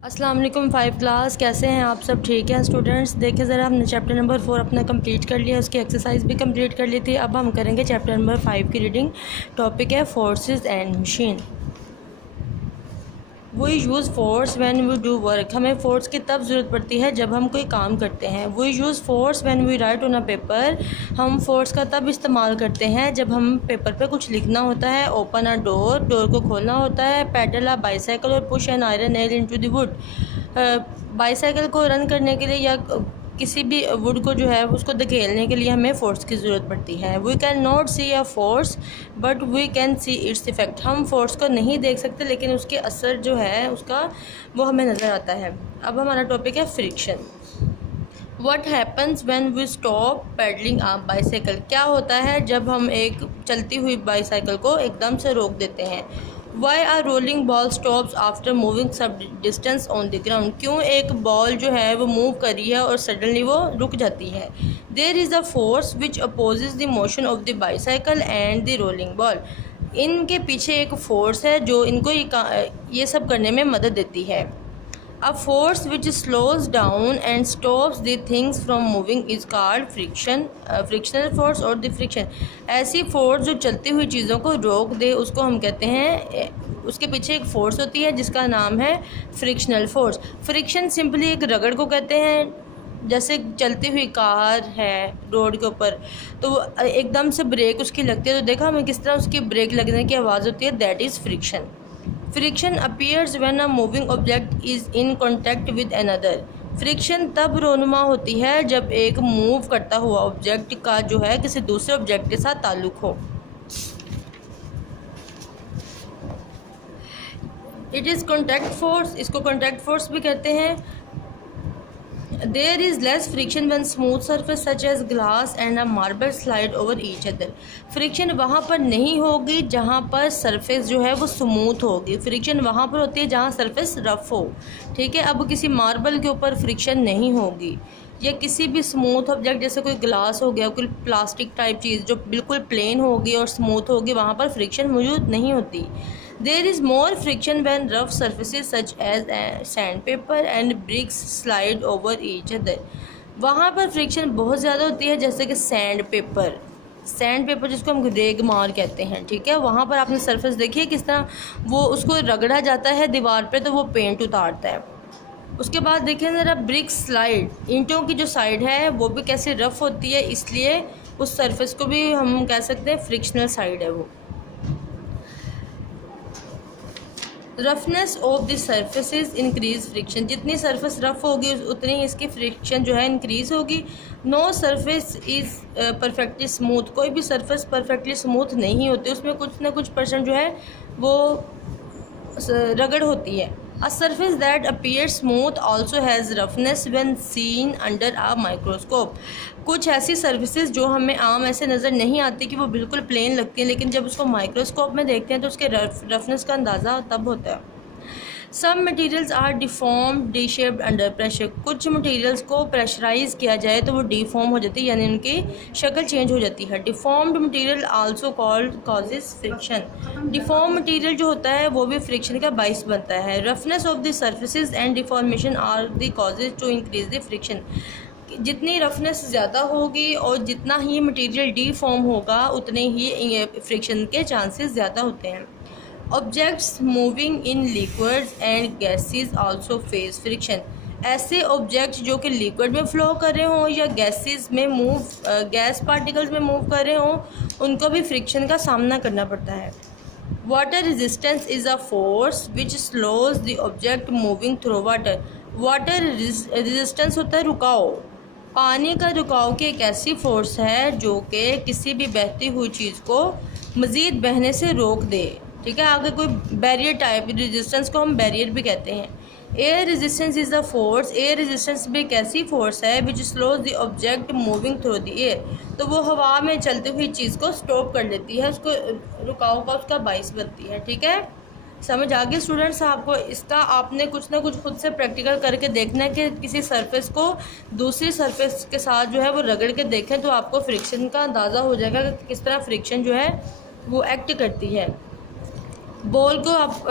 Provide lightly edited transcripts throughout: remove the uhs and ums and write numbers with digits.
अस्सलाम वालेकुम 5 क्लास, कैसे हैं आप सब? ठीक है स्टूडेंट्स। देखिए ज़रा, हमने चैप्टर नंबर 4 अपना कंप्लीट कर लिया, उसकी एक्सरसाइज भी कंप्लीट कर ली थी। अब हम करेंगे चैप्टर नंबर 5 की रीडिंग। टॉपिक है forces and machine. We use force when we do work. हमें फ़ोर्स की तब ज़रूरत पड़ती है जब हम कोई काम करते हैं। We use force when we write on a paper. हम फोर्स का तब इस्तेमाल करते हैं जब हम पेपर पे कुछ लिखना होता है। ओपन अ डोर, डोर को खोलना होता है। पैडल अ बाईसाइकिल और push an iron nail into the wood. Bicycle को रन करने के लिए या किसी भी वुड को जो है उसको धकेलने के लिए हमें फ़ोर्स की ज़रूरत पड़ती है। We can not see a force but we can see its effect. हम फोर्स को नहीं देख सकते लेकिन उसके असर जो है उसका वो हमें नज़र आता है। अब हमारा टॉपिक है friction. What happens when we stop pedalling a bicycle. क्या होता है जब हम एक चलती हुई बाईसाइकिल को एकदम से रोक देते हैं। Why are rolling ball stops after moving some distance on the ground. क्यों एक बॉल जो है वो मूव कर रही है और सडनली वो रुक जाती है। There is a force which opposes the motion of the bicycle and the rolling ball. इनके पीछे एक फोर्स है जो इनको ये सब करने में मदद देती है। A force which slows down and stops the things from moving is called friction, frictional force or the friction। ऐसी फोर्स जो चलती हुई चीज़ों को रोक दे उसको हम कहते हैं, उसके पीछे एक फ़ोर्स होती है जिसका नाम है फ्रिक्शनल फोर्स। फ्रिक्शन सिंपली एक रगड़ को कहते हैं। जैसे चलती हुई कार है रोड के ऊपर, तो एकदम से ब्रेक उसकी लगती है तो देखा हमें किस तरह उसकी ब्रेक लगने की आवाज़ होती है, that is friction. Friction appears when a moving object is in contact with another. Friction तब रोनुमा होती है जब एक मूव करता हुआ ऑब्जेक्ट का जो है किसी दूसरे ऑब्जेक्ट के साथ ताल्लुक़ हो। इट इज़ कॉन्टैक्ट फोर्स, इसको कॉन्टैक्ट फोर्स भी कहते हैं। There is less friction when smooth surface such as glass and a marble slide over each other. Friction वहाँ पर नहीं होगी जहाँ पर सरफेस जो है वो स्मूथ होगी। फ्रिक्शन वहाँ पर होती है जहाँ सरफेस रफ हो। ठीक है, अब किसी मार्बल के ऊपर फ्रिक्शन नहीं होगी, या किसी भी स्मूथ ऑब्जेक्ट जैसे कोई ग्लास हो गया, कोई प्लास्टिक टाइप चीज़ जो बिल्कुल प्लेन होगी और स्मूथ होगी, वहाँ पर फ्रिक्शन मौजूद नहीं होती। There is more friction when rough surfaces such as sand paper and bricks slide over each other. वहाँ पर फ्रिक्शन बहुत ज़्यादा होती है, जैसे कि सैंड पेपर जिसको हम रेग मार कहते हैं। ठीक है, वहाँ पर आपने सरफेस देखी है किस तरह वो उसको रगड़ा जाता है दीवार पे तो वो पेंट उतारता है। उसके बाद देखिए ज़रा ब्रिक स्लाइड, ईंटों की जो साइड है वो भी कैसे रफ़ होती है, इसलिए उस सरफेस को भी हम कह सकते हैं फ्रिक्शनल साइड है वो। Roughness of the surfaces increase friction. जितनी सरफेस रफ होगी उतनी ही इसकी फ्रिक्शन जो है इंक्रीज होगी। No surface is perfectly smooth. कोई भी सरफेस परफेक्टली स्मूथ नहीं होती, उसमें कुछ ना कुछ परसेंट जो है वो रगड़ होती है। A surface that appear smooth also has roughness when seen under a microscope. कुछ ऐसी सर्फेसिस जो हमें आम ऐसे नज़र नहीं आती कि वो बिल्कुल प्लेन लगती हैं, लेकिन जब उसको माइक्रोस्कोप में देखते हैं तो उसके रफनेस का अंदाज़ा तब होता है। Some materials are deformed de shaped under pressure. कुछ मटीरियल्स को प्रेशराइज किया जाए तो वो डिफॉर्म हो जाती है, यानी उनकी शक्ल चेंज हो जाती है। Deformed material also called causes friction. Deform material जो होता है वो भी फ्रिक्शन का बाइस बनता है। Roughness of the surfaces and deformation are the causes to increase the friction. जितनी रफनेस ज़्यादा होगी और जितना ही मटीरियल डिफॉर्म होगा उतने ही फ्रिक्शन के चांसेस ज़्यादा होते हैं। Objects moving in liquids and gases also face friction. ऐसे ऑब्जेक्ट्स जो कि लिक्विड में फ़्लो कर रहे हों या गैसेस में गैस पार्टिकल्स में मूव कर रहे हों, उनको भी फ्रिक्शन का सामना करना पड़ता है। Water resistance is a force which slows the object moving through water. Water resistance होता है रुकाव। पानी का रुकाव की एक ऐसी फोर्स है जो कि किसी भी बहती हुई चीज़ को मज़ीद बहने से रोक दे। ठीक है, आगे कोई बैरियर टाइप रेजिस्टेंस को हम बैरियर भी कहते हैं। Air resistance is a force. Air resistance भी एक ऐसी फोर्स है which slows the object moving through the air. तो वो हवा में चलती हुई चीज़ को स्टॉप कर देती है, उसको रुकाव का उसका बाइस बनती है। ठीक है, समझ आ गई स्टूडेंट्स आपको? इसका आपने कुछ ना कुछ खुद से प्रैक्टिकल करके देखना है कि किसी सरफेस को दूसरी सरफेस के साथ जो है वो रगड़ के देखें तो आपको फ्रिक्शन का अंदाज़ा हो जाएगा कि किस तरह फ्रिक्शन जो है वो एक्ट करती है। बॉल को आप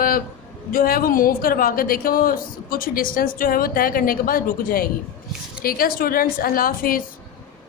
जो है वो मूव करवा के देखें, वो कुछ डिस्टेंस जो है वो तय करने के बाद रुक जाएगी। ठीक है स्टूडेंट्स, अल्लाह हाफिज़।